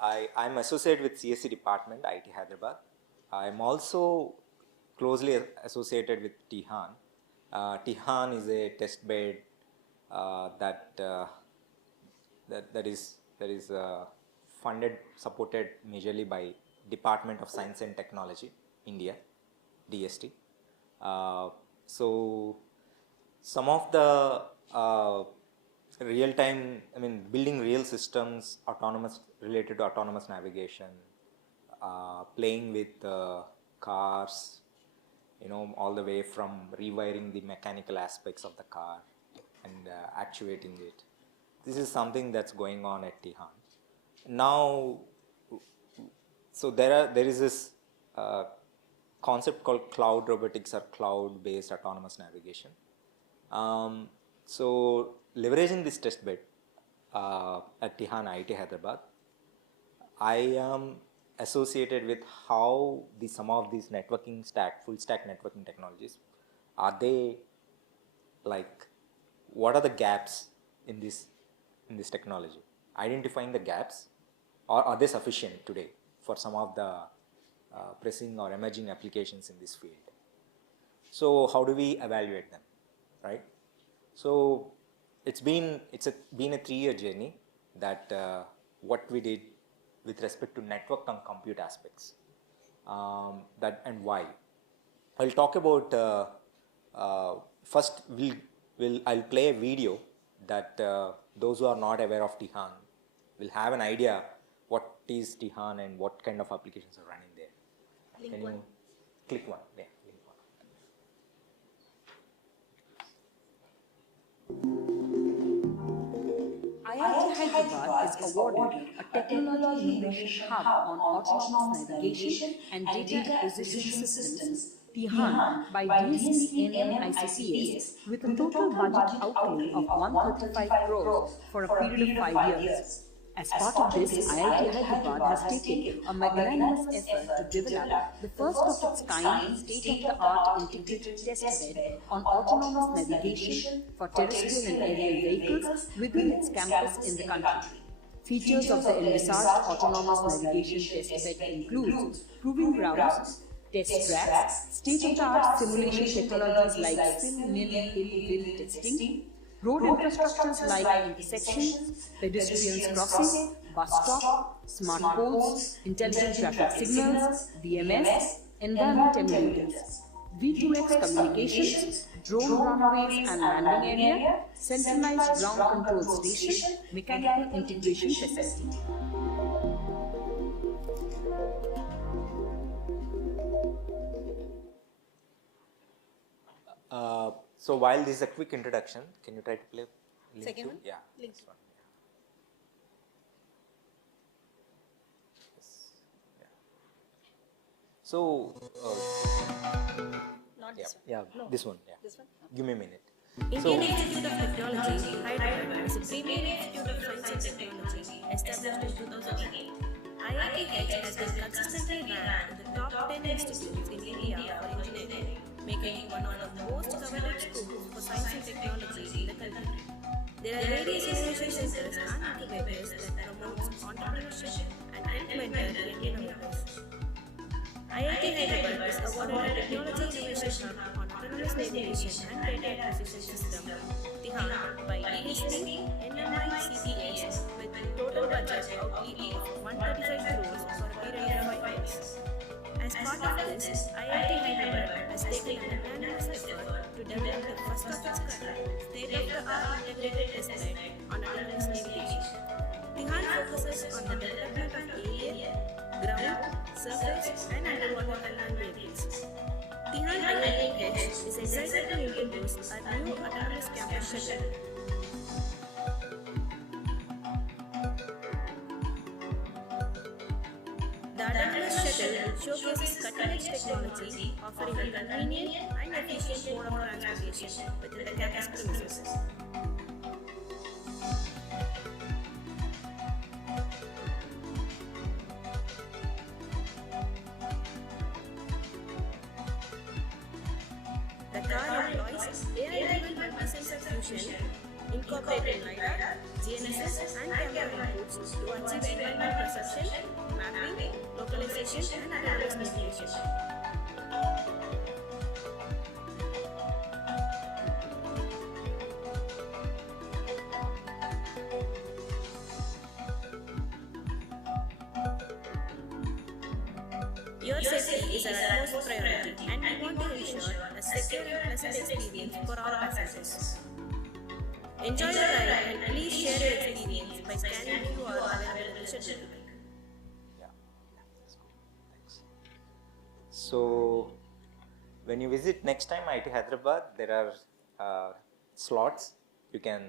I'm associated with CSC department, IT Hyderabad. I'm also closely associated with TiHAN. TiHAN is a test bed that is funded, supported majorly by Department of Science and Technology, India, DST. So some of the real-time, building real systems, related to autonomous navigation, playing with cars, all the way from rewiring the mechanical aspects of the car and actuating it. This is something that's going on at TiHAN. Now, so there is this concept called cloud robotics or cloud-based autonomous navigation. So leveraging this testbed at TiHAN IT Hyderabad, I am associated with how some of these networking full stack networking technologies, are they like, what are the gaps in this technology? Identifying the gaps, or are they sufficient today for some of the pressing or emerging applications in this field? So how do we evaluate them, right? So it's been a 3-year journey that what we did with respect to network and compute aspects, that and why. I'll talk about first. I'll play a video that those who are not aware of TiHAN will have an idea what is TiHAN and what kind of applications are running there. Can you click one? Yeah. IIT Hyderabad is awarded a Technology Innovation Hub on Autonomous Navigation and Data Acquisition Systems TiHAN by DST-NM-ICPS with a total budget outlay of 135 crores for a period of 5 years. As part of this, IIT Hyderabad has taken a magnanimous effort to develop the first of its kind state-of-the-art integrated test bed on autonomous navigation for terrestrial and aerial vehicles within its campus in the country. Features of the envisaged autonomous navigation test bed include proving grounds, test tracks, state-of-the-art simulation technologies like SIM-NIL-HIL-VIL testing, road infrastructures like intersections, pedestrians crossing, bus stop, smart poles, intelligent traffic signals, BMS, environment emulators, V2X communications, drone runways and landing area, centralized ground control station, mechanical integration facility. So while this is a quick introduction, can you try to play link second two? one? Yeah. Link This one. Yeah. Yes. Yeah. So Not this one. yeah, No. this one. Yeah. This one? Give me a minute. Indian Institute of Technology, Hyderabad, is a premier institute of science and technology established in 2008. IIT Edge has been consistently ranked in the top 10 institutes in India for engineering, making it one of the most coveted schools for science and technology in the country. There are various innovation centers and incubators that promote entrepreneurship and help mentor young innovators. IIT Hyderabad is awarded a Technology Innovation Hub on Autonomous Navigation and Data Acquisition System TiHAN by DST-NM-ICPS with total budget outlay of 135 crores for a period of 5 years. As part of this, IIT Hyderabad has taken an enormous effort to develop the first of its kind state-of-the-art integrated test bed on autonomous navigation. TiHAN focuses on the development of aerial, ground, surface and underwater unmanned vehicles. TiHAN IIT Edge is excited to introduce a new autonomous campus shuttle. The autonomous shuttle showcases cutting-edge technology, offering a convenient and efficient mode of transportation within the campus premises. The car employs AI-driven multi-sensor fusion, incorporating LiDAR, GNSS, and camera inputs to achieve environment perception, mapping, localization, and autonomous navigation. Your safety is our utmost priority, and we want to ensure a secure and pleasant experience for all passengers. Enjoy your ride and please share your experience by scanning QR available in the schedule. Yeah, that's good. Thanks. So, when you visit next time IIT Hyderabad, there are slots. You can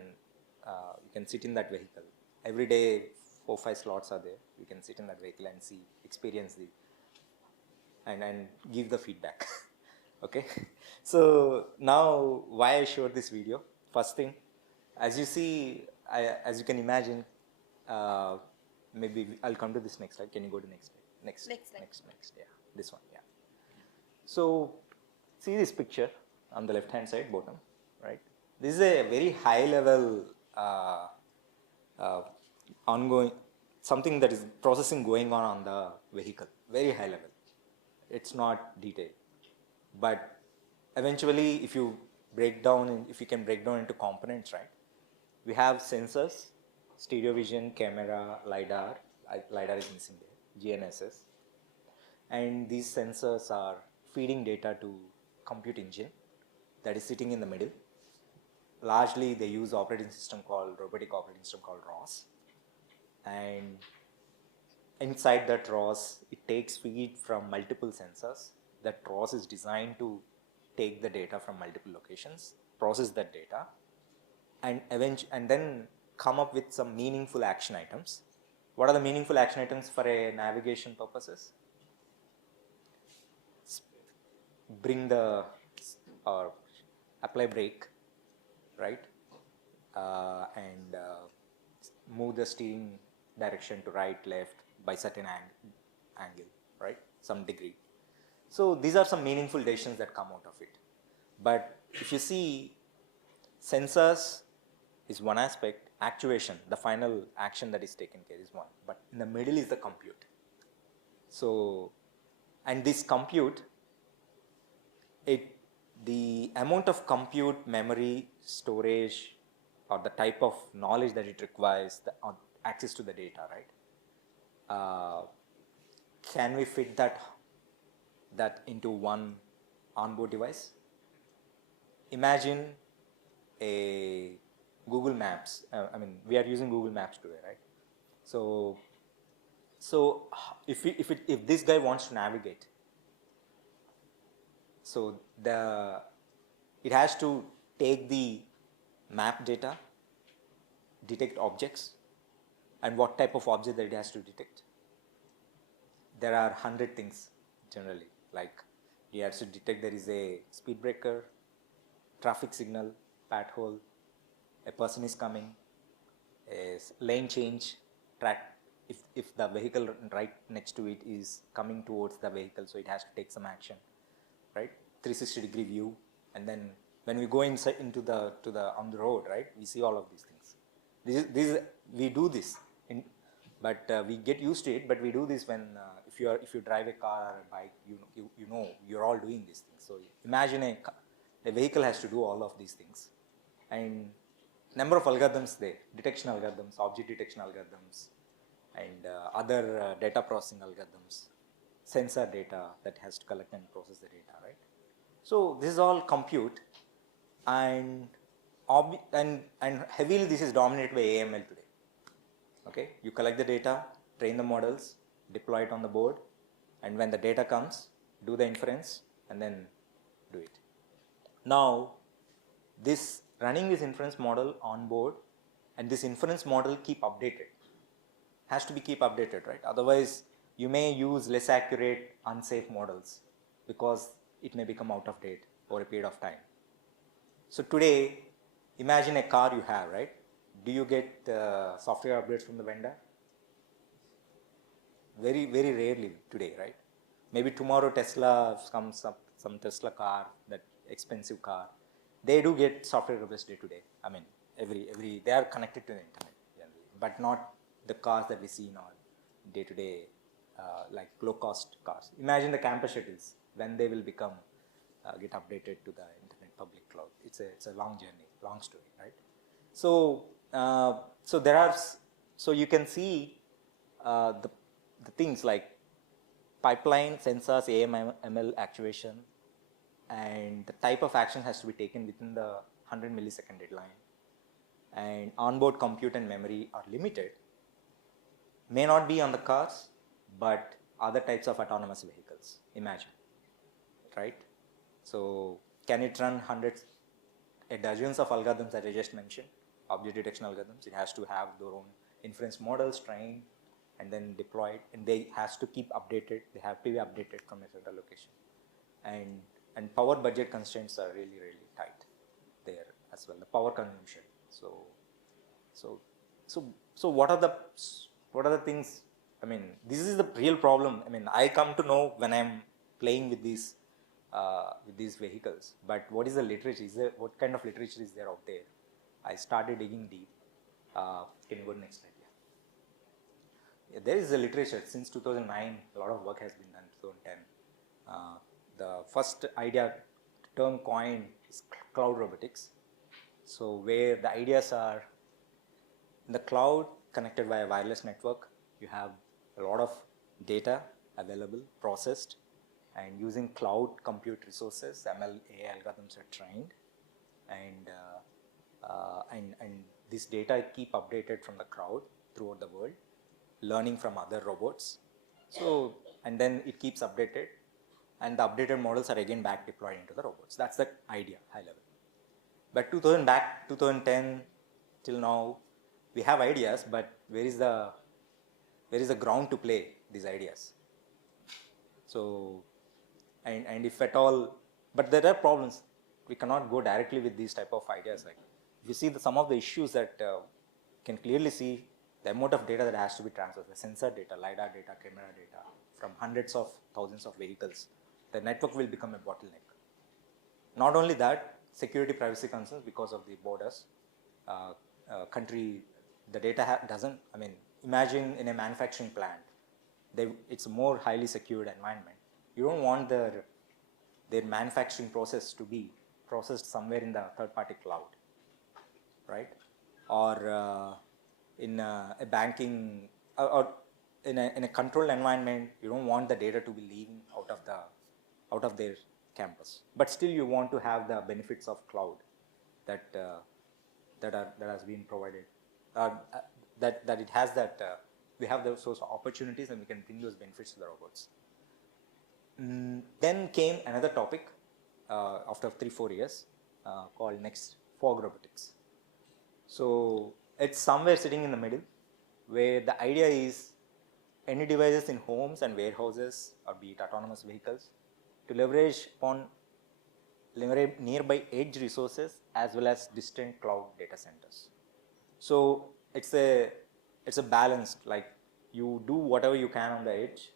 sit in that vehicle. Every day, 4-5 slots are there. You can sit in that vehicle and see, experience the, and give the feedback. Okay. So now, why I showed this video? First thing, as you see, as you can imagine, maybe I'll come to this next slide. Can you go to next slide? Next. Yeah, this one. Yeah. So, see this picture on the left hand side bottom, right? This is a very high level ongoing, something that is processing going on the vehicle, very high level. It's not detailed, but eventually if you break down, if you can break down into components, right? We have sensors, stereo vision, camera, LiDAR, LiDAR is missing there, GNSS, and these sensors are feeding data to compute engine that is sitting in the middle. Largely they use operating system called robotic operating system called ROS, and inside that ROS it takes feed from multiple sensors. That ROS is designed to take the data from multiple locations, process that data, and then come up with some meaningful action items. What are the meaningful action items for a navigation purposes? Bring the or apply brake, right? And move the steering direction to right, left by certain angle, right? Some degree. So these are some meaningful decisions that come out of it. But if you see, sensors is one aspect, actuation, the final action that is taken care is one, but in the middle is the compute. So, and this compute, the amount of compute, memory, storage, or the type of knowledge that it requires, the access to the data, right? Can we fit that into one onboard device? Imagine a Google Maps. We are using Google Maps today, right? So if this guy wants to navigate, so it has to take the map data, detect objects, and what type of object that it has to detect. There are 100 things generally, like it has to detect there is a speed breaker, traffic signal, pathole, a person is coming, a lane change, track, if the vehicle right next to it is coming towards the vehicle, so it has to take some action, right? 360-degree view, and then when we go inside into the on the road, right, we see all of these things. We do this, but we get used to it. But we do this when if you drive a car or a bike, you know you're all doing these things. So imagine a vehicle has to do all of these things, and number of algorithms there, detection algorithms, object detection algorithms, and other data processing algorithms, sensor data that has to collect and process the data, right? So this is all compute, and heavily this is dominated by AML today. Okay, you collect the data, train the models, deploy it on the board, and when the data comes, do the inference, and then do it. Now, running this inference model on board, and this inference model has to be keep updated, right? Otherwise, you may use less accurate, unsafe models because it may become out of date over a period of time. So today, imagine a car you have, right? Do you get software updates from the vendor? Very, very rarely today, right? Maybe tomorrow Tesla comes up, some Tesla car, that expensive car, they do get software updates day to day. they are connected to the internet generally, but not the cars that we see in our day-to-day, like low-cost cars. Imagine the campus shuttles when they will become get updated to the internet public cloud. It's a long journey, long story, right? So so there are so you can see the things like pipeline, sensors, AM, ML actuation, and the type of action has to be taken within the 100 millisecond deadline. And onboard compute and memory are limited. May not be on the cars, but other types of autonomous vehicles. Imagine, right? So can it run dozens of algorithms that I just mentioned, object detection algorithms? It has to have their own inference models trained and then deployed, and they has to keep updated. They have to be updated from a certain location, and power budget constraints are really tight there as well. The power consumption. So what are the things? I mean, this is the real problem. I mean, I come to know when I'm playing with these vehicles. But what is the literature? What kind of literature is there out there? I started digging deep. Can you go to next slide? Yeah, there is a literature since 2009. A lot of work has been done. 2010. The first term coined is cloud robotics. So where the ideas are in the cloud connected by a wireless network, you have a lot of data available, processed, and using cloud compute resources, ML, AI algorithms are trained, and this data keep updated from the cloud throughout the world, learning from other robots. So, and then it keeps updated, and the updated models are again back deployed into the robots. That's the idea, high level. But 2010 till now, we have ideas, but where is the ground to play these ideas? So, and if at all, but there are problems. We cannot go directly with these type of ideas. Like if you see some of the issues that can clearly see the amount of data that has to be transferred, the sensor data, LiDAR data, camera data from hundreds of thousands of vehicles, the network will become a bottleneck. Not only that, security privacy concerns because of the borders. Country, the data doesn't, I mean, imagine in a manufacturing plant, it's a more highly secured environment. You don't want their manufacturing process to be processed somewhere in the third-party cloud, right? Or in a banking, or in a controlled environment, you don't want the data to be leaving out of their campus. But still, you want to have the benefits of cloud that has been provided. That it has that we have those sorts of opportunities, and we can bring those benefits to the robots. Then came another topic after 3-4 years called next fog robotics. So it's somewhere sitting in the middle, where the idea is any devices in homes and warehouses, or be it autonomous vehicles, to leverage nearby edge resources as well as distant cloud data centers. So it's a balance, like you do whatever you can on the edge,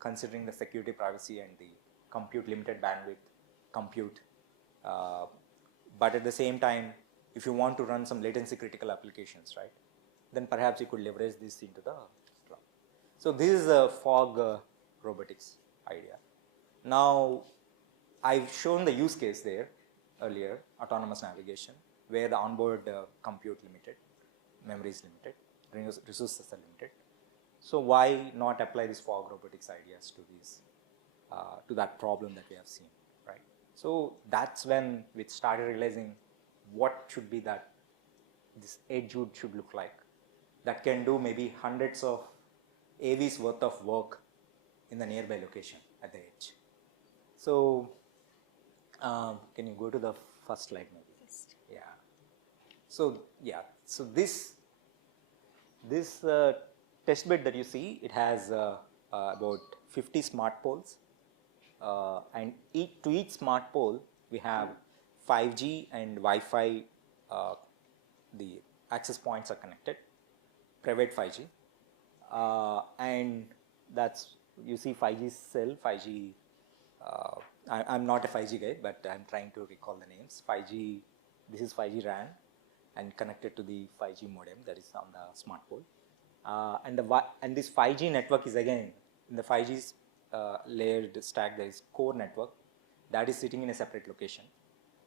considering the security, privacy, and the compute limited bandwidth compute. But at the same time, if you want to run some latency critical applications, right, then perhaps you could leverage this into the cloud. So this is a fog robotics idea. Now, I've shown the use case there earlier, autonomous navigation, where the onboard compute limited, memory is limited, resources are limited. So why not apply these fog robotics ideas to these, to that problem that we have seen, right? So that's when we started realizing what should be that this edge should look like, that can do maybe hundreds of AVs worth of work in the nearby location at the edge. So can you go to the first slide maybe? Yeah. So yeah, so this test bed that you see, it has about 50 smart poles, and to each smart pole we have 5G and Wi-Fi. The access points are connected, private 5G, and that's, you see 5G cell, 5G. I'm not a 5G guy, but I'm trying to recall the names. 5G, this is 5G RAN, and connected to the 5G modem that is on the smart pole. And this 5G network is again in the 5G's layered stack. There is core network that is sitting in a separate location,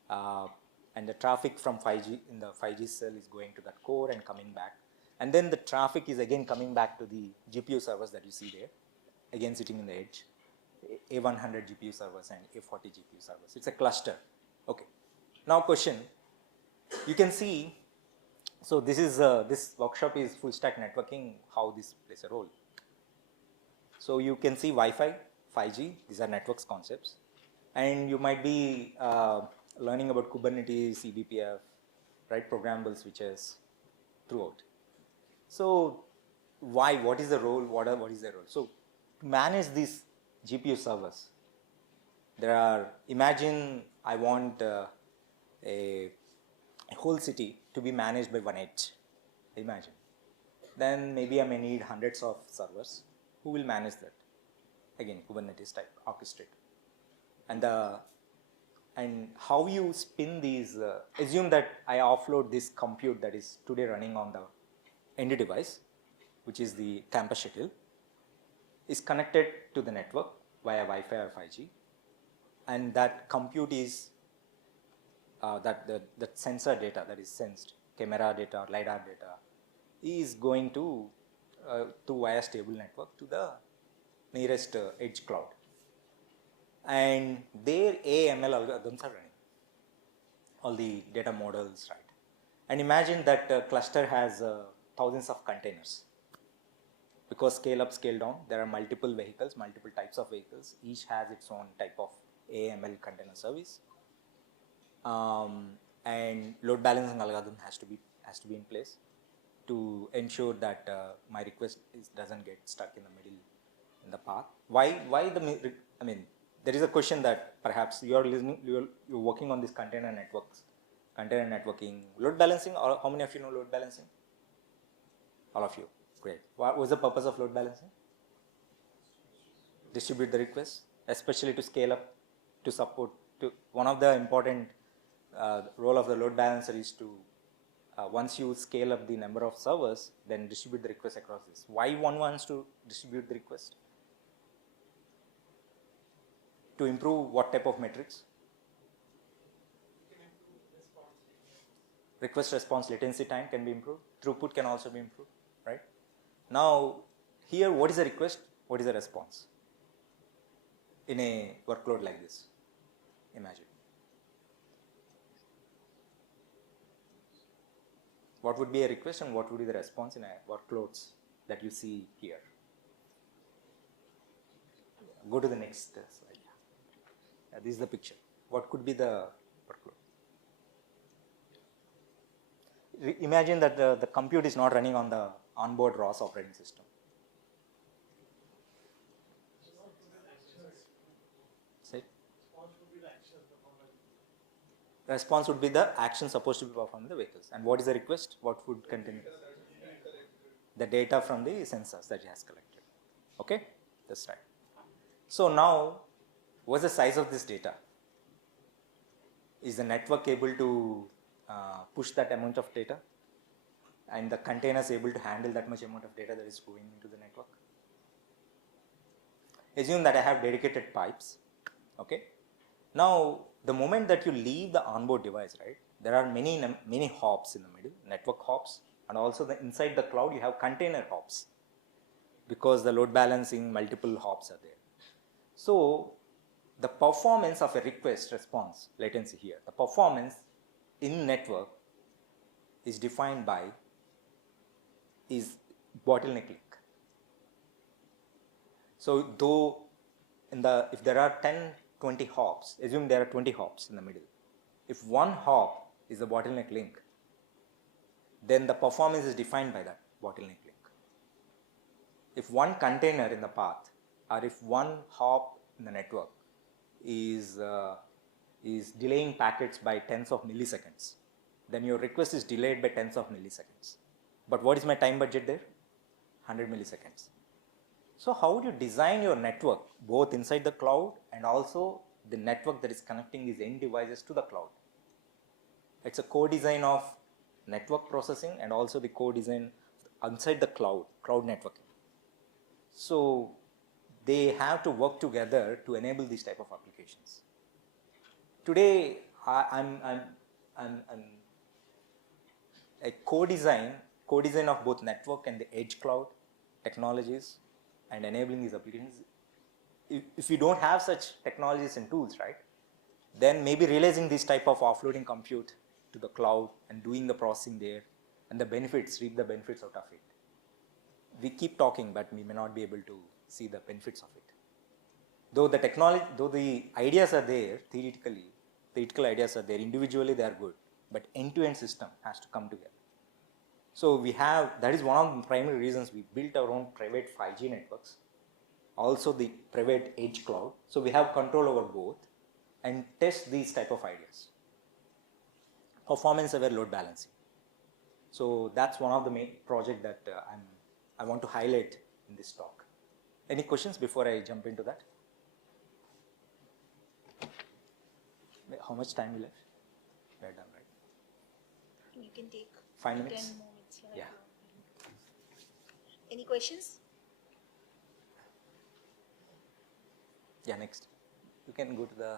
and the traffic from 5G in the 5G cell is going to that core and coming back, and then the traffic is again coming back to the GPU servers that you see there, again sitting in the edge, A100 GPU servers and A40 GPU servers. It's a cluster. Okay. Now question, you can see. So this is this workshop is full stack networking, how this plays a role. So you can see Wi-Fi, 5G, these are networks concepts, and you might be learning about Kubernetes, eBPF, right, programmable switches throughout. So why? What is the role? What is the role? So to manage these GPU servers, there are. Imagine I want a whole city to be managed by one edge. Imagine. Then maybe I may need hundreds of servers. Who will manage that? Again, Kubernetes type orchestrate. And how you spin these? Assume that I offload this compute that is today running on the end device, which is the campus shuttle, is connected to the network via Wi-Fi or 5G, and that compute is that sensor data that is sensed, camera data or LiDAR data, is going to via stable network to the nearest edge cloud, and their AML algorithms are running, all the data models, right? And imagine that cluster has thousands of containers. Because scale up, scale down, there are multiple vehicles, multiple types of vehicles. Each has its own type of AML container service. And load balancing algorithm has to be in place to ensure that my request doesn't get stuck in the middle in the path. Why I mean, there is a question that perhaps you're working on these container networking, load balancing. Or how many of you know load balancing? All of you, great. What was the purpose of load balancing? Distribute the requests, especially to scale up, to support. One of the important role of the load balancer is to once you scale up the number of servers, then distribute the request across this. Why one wants to distribute the request? To improve what type of metrics? Request response latency time can be improved. Throughput can also be improved, right? Now, here what is the request? What is the response? In a workload like this, imagine. What would be a request and what would be the response in a workloads that you see here? Go to the next slide. This is the picture. What could be the workload? Imagine that the compute is not running on the onboard ROS operating system. Say? Response would be the action supposed to be performed in the vehicles. And what is the request? What would contain? The data from the sensors that it has collected. Okay, that's right. So now, what's the size of this data? Is the network able to push that amount of data? And the containers able to handle that much amount of data that is going into the network? Assume that I have dedicated pipes. Okay. Now, the moment that you leave the onboard device, right, there are many hops in the middle, network hops, and also inside the cloud you have container hops, because the load balancing multiple hops are there. So the performance of a request response latency here, the performance in network is defined by is bottleneck link. So though if there are 10-20 hops, assume there are 20 hops in the middle. If one hop is the bottleneck link, then the performance is defined by that bottleneck link. If one container in the path, or if one hop in the network is delaying packets by tens of milliseconds, then your request is delayed by tens of milliseconds. But what is my time budget there? 100 milliseconds. So how would you design your network, both inside the cloud and also the network that is connecting these end devices to the cloud? It's a co-design of network processing and also the co-design outside the cloud networking. So they have to work together to enable these type of applications. Today, I'm a co-design of both network and the edge cloud technologies and enabling these applications. If you don't have such technologies and tools, right, then maybe realizing this type of offloading compute to the cloud and doing the processing there and the benefits, reap the benefits out of it. We keep talking, but we may not be able to see the benefits of it. Though the technology, though the ideas are there, theoretical ideas are there, individually they are good, but end-to-end system has to come together. So we have, that is one of the primary reasons we built our own private 5G networks, also the private edge cloud. So we have control over both and test these type of ideas. Performance aware load balancing. So that's one of the main project that I want to highlight in this talk. Any questions before I jump into that? How much time we left? We're done, right? You can take 5 minutes? 10 more minutes. Yeah. Any questions? Yeah, next. You can go to the,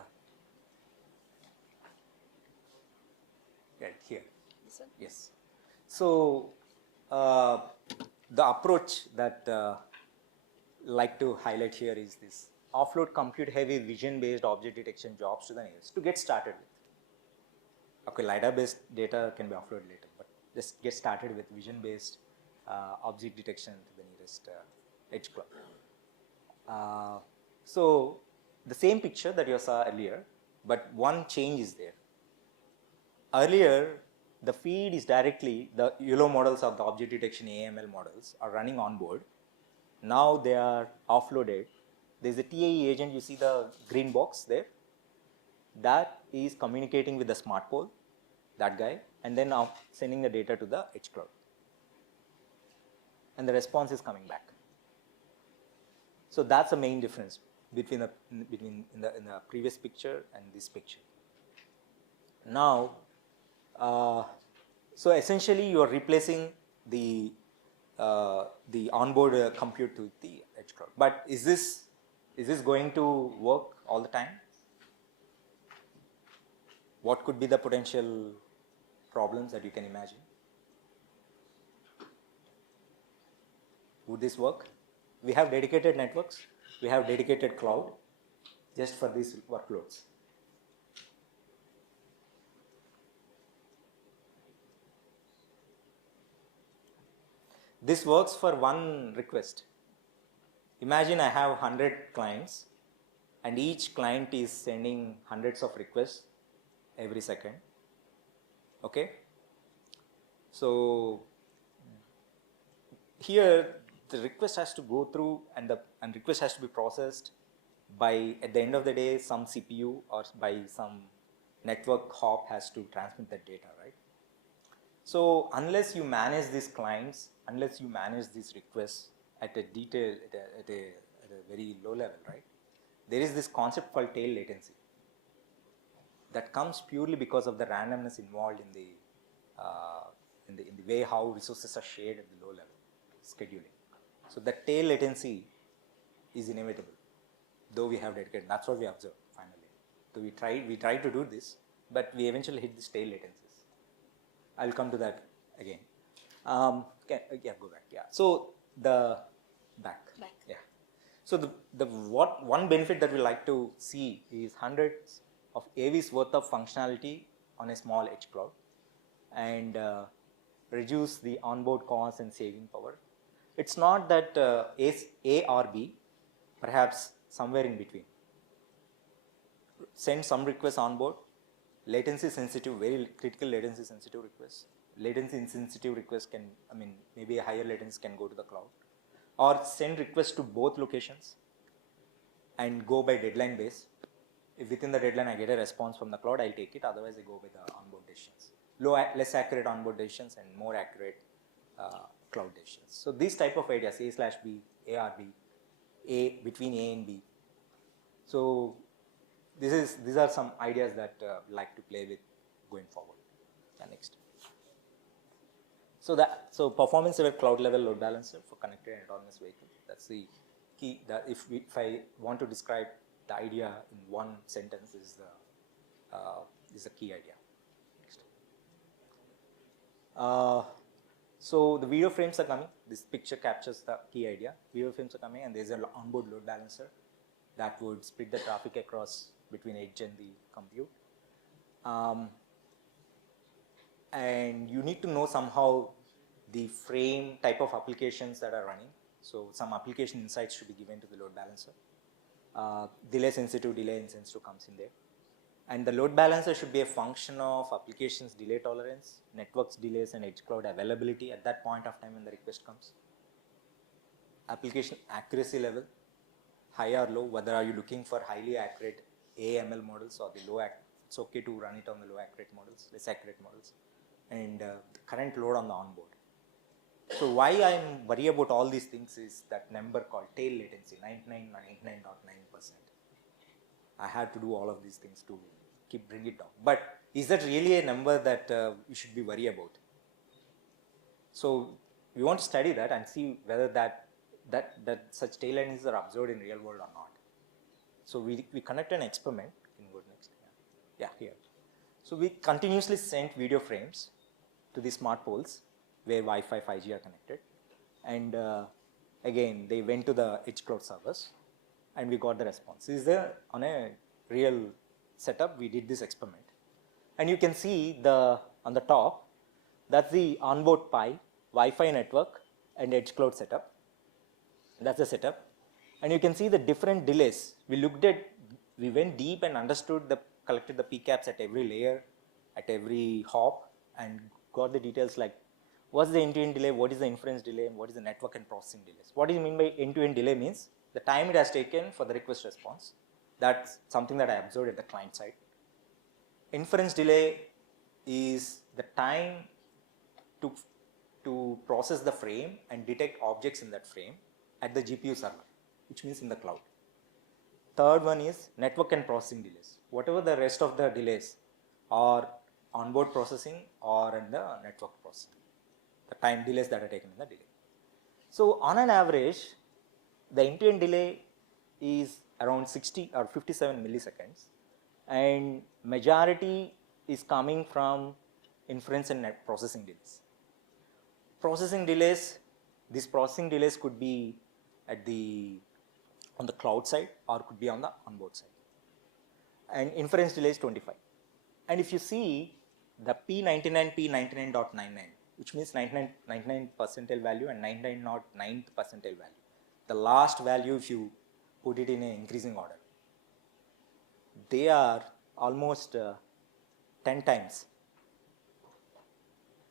right here. This one? Yes. So the approach that like to highlight here is this: offload compute heavy vision based object detection jobs to the nearest to get started with. Okay, LiDAR based data can be offloaded later, but just get started with vision based object detection to the nearest edge cloud. So the same picture that you saw earlier, but one change is there. Earlier, the feed is directly, the YOLO models of the object detection AML models are running on board. Now they are offloaded. There's a TAE agent, you see the green box there. That is communicating with the smart pole, that guy, and then now sending the data to the edge cloud. And the response is coming back. So that's the main difference between in the previous picture and this picture. Now, so essentially you are replacing the onboard compute with the edge cloud. But is this going to work all the time? What could be the potential problems that you can imagine? Would this work? We have dedicated networks, we have dedicated cloud just for these workloads. This works for one request. Imagine I have 100 clients and each client is sending hundreds of requests every second. Okay? So here the request has to go through and request has to be processed by, at the end of the day, some CPU or by some network hop has to transmit that data, right? So unless you manage these clients, unless you manage these requests at a detail, at a very low level, right? There is this concept called tail latency that comes purely because of the randomness involved in the way how resources are shared at the low level scheduling. So the tail latency is inevitable, though we have dedicated. That's what we observed finally. So we try to do this, but we eventually hit this tail latencies. I'll come to that again. Yeah, go back. Yeah. So the back. Yeah. So the one benefit that we like to see is hundreds of AVs worth of functionality on a small edge cloud, and reduce the onboard cost and saving power. It's not that A or B, perhaps somewhere in between. Send some requests on board, latency sensitive, very critical latency sensitive requests. Latency insensitive requests can, maybe a higher latency can go to the cloud. Or send requests to both locations and go by deadline base. If within the deadline I get a response from the cloud, I'll take it, otherwise I go with the onboard decisions. Less accurate onboard decisions and more accurate cloud decisions. So these type of ideas, A/B, ARB, A between A and B. So these are some ideas that like to play with going forward. Yeah, next. So performance level cloud level load balancer for connected and autonomous vehicle. That's the key. That if I want to describe the idea in one sentence, is the key idea. Next. So the video frames are coming. This picture captures the key idea. Video frames are coming, and there's an onboard load balancer that would split the traffic across between edge and the compute. And you need to know somehow the frame type of applications that are running. So some application insights should be given to the load balancer. Delay insensitive comes in there. And the load balancer should be a function of applications delay tolerance, networks delays, and edge cloud availability at that point of time when the request comes. Application accuracy level, high or low, whether are you looking for highly accurate AML models or the low it's okay to run it on the low accurate models, less accurate models, and the current load on the onboard. So why I'm worried about all these things is that number called tail latency, 99.9%. I had to do all of these things to bring it down. But is that really a number that you should be worried about? So we want to study that and see whether that such tail latencies are observed in real world or not. So we conducted an experiment. You can go next. Yeah, here. So we continuously sent video frames to the smart poles where Wi-Fi 5G are connected, and again they went to the edge cloud servers, and we got the response. Is there on a real setup? We did this experiment, and you can see on the top, that's the onboard Pi Wi-Fi network and edge cloud setup. That's the setup, and you can see the different delays. We went deep and collected the PCAPs at every layer, at every hop, and got the details like what's the end-to-end delay, what is the inference delay, and what is the network and processing delays. What do you mean by end-to-end delay? Means the time it has taken for the request response. That's something that I observed at the client side. Inference delay is the time to process the frame and detect objects in that frame at the GPU server, which means in the cloud. Third one is network and processing delays. Whatever the rest of the delays are onboard processing or in the network processing, the time delays that are taken in the delay. So on an average, the end-to-end delay is around 60 or 57 milliseconds, and majority is coming from inference and processing delays. These processing delays could be on the cloud side or could be on the onboard side. And inference delay is 25. And if you see the P99, P99.99, which means 99 percentile value and 99.9th percentile value. The last value, if you put it in an increasing order, they are almost 10 times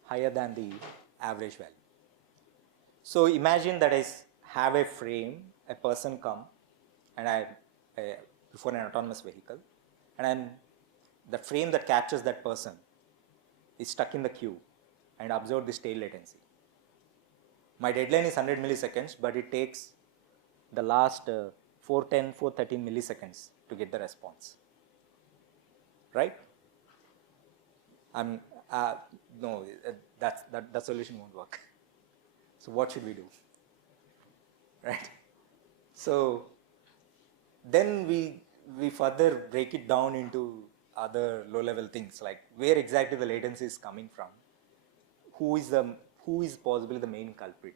higher than the average value. So imagine that I have a frame, a person come, and before an autonomous vehicle, and the frame that captures that person is stuck in the queue and observe this tail latency. My deadline is 100 milliseconds, but it takes the last 413 milliseconds to get the response. Right? No, that solution won't work. So what should we do? Right? So then we further break it down into other low-level things like where exactly the latency is coming from, who is possibly the main culprit.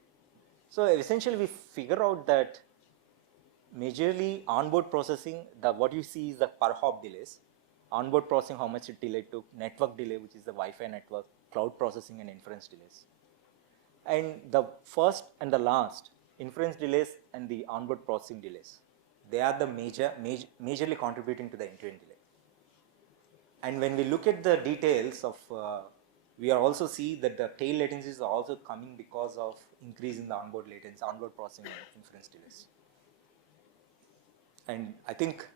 So essentially we figure out that majorly onboard processing, what you see is the per hop delays, onboard processing how much it delay took, network delay which is the Wi-Fi network, cloud processing and inference delays. And the first and the last, inference delays and the onboard processing delays, they are the majorly contributing to the end-to-end delay. And when we look at the details of, we are also see that the tail latencies are also coming because of increase in the onboard latency, onboard processing and inference delays. And I think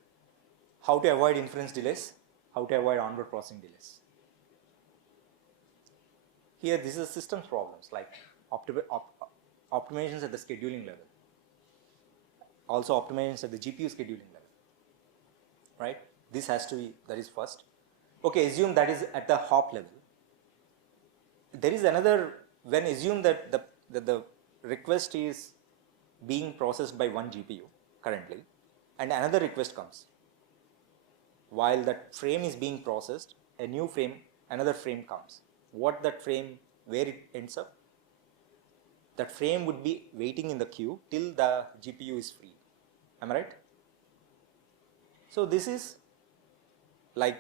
how to avoid inference delays, how to avoid onboard processing delays. Here, this is systems problems like optimizations at the scheduling level, also optimizations at the GPU scheduling level, right? This has to be, that is first. Okay, assume that is at the hop level. There is another when assume that the request is being processed by one GPU currently, and another request comes. While that frame is being processed, a new frame, another frame comes. What that frame, where it ends up? That frame would be waiting in the queue till the GPU is free. Am I right? So this is like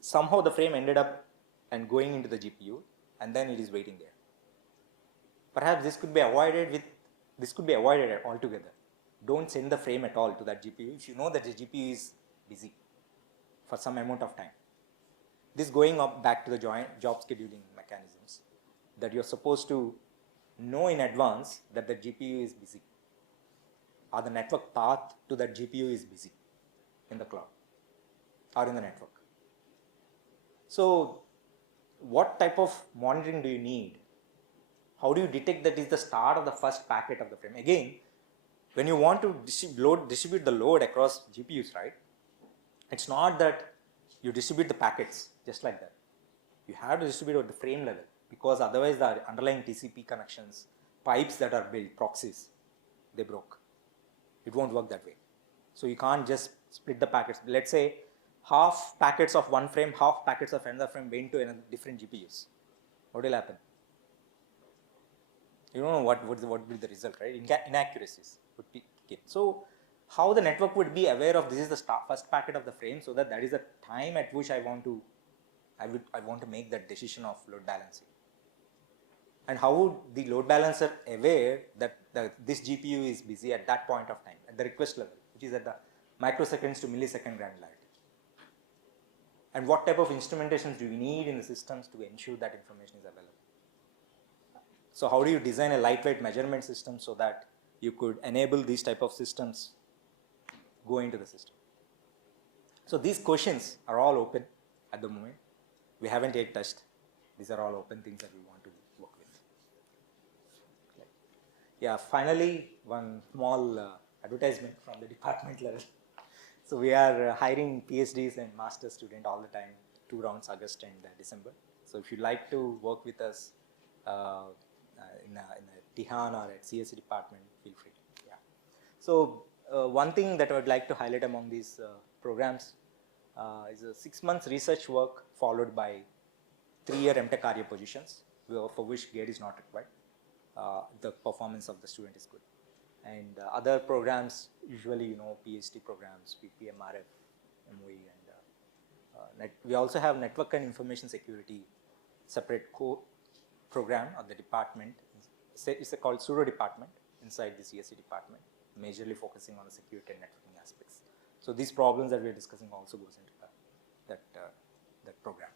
somehow the frame ended up and going into the GPU, and then it is waiting there. Perhaps this could be avoided altogether. Don't send the frame at all to that GPU if you know that the GPU is busy for some amount of time. This going up back to the job scheduling mechanisms, that you're supposed to know in advance that the GPU is busy, or the network path to that GPU is busy in the cloud or in the network. So what type of monitoring do you need? How do you detect that is the start of the first packet of the frame? Again, when you want to distribute the load across GPUs, right? It's not that you distribute the packets just like that. You have to distribute at the frame level, because otherwise the underlying TCP connections, pipes that are built, proxies, they broke. It won't work that way. So you can't just split the packets. Let's say half packets of one frame, half packets of another frame went to another different GPUs. What will happen? You don't know what will be the result, right? Inaccuracies would be kicked. So how the network would be aware of this is the first packet of the frame, so that is the time at which I want to make that decision of load balancing. And how would the load balancer aware that this GPU is busy at that point of time, at the request level, which is at the microseconds to millisecond granularity? And what type of instrumentations do you need in the systems to ensure that information is available? So how do you design a lightweight measurement system so that you could enable these type of systems go into the system? So these questions are all open at the moment. We haven't yet touched. These are all open things that we want to work with. Yeah, finally, one small advertisement from the department level. So we are hiring PhDs and master students all the time, 2 rounds, August and December. So if you'd like to work with us in a TiHAN or at CSE department, feel free. Yeah. So one thing that I would like to highlight among these programs is a 6 months research work followed by 3-year MTech RA positions, for which GATE is not required. The performance of the student is good. And other programs, usually PhD programs, PPMRF, MOE, and we also have network and information security separate core program of the department. It's called pseudo department inside the CSE department, majorly focusing on the security and networking aspects. So these problems that we are discussing also goes into that program.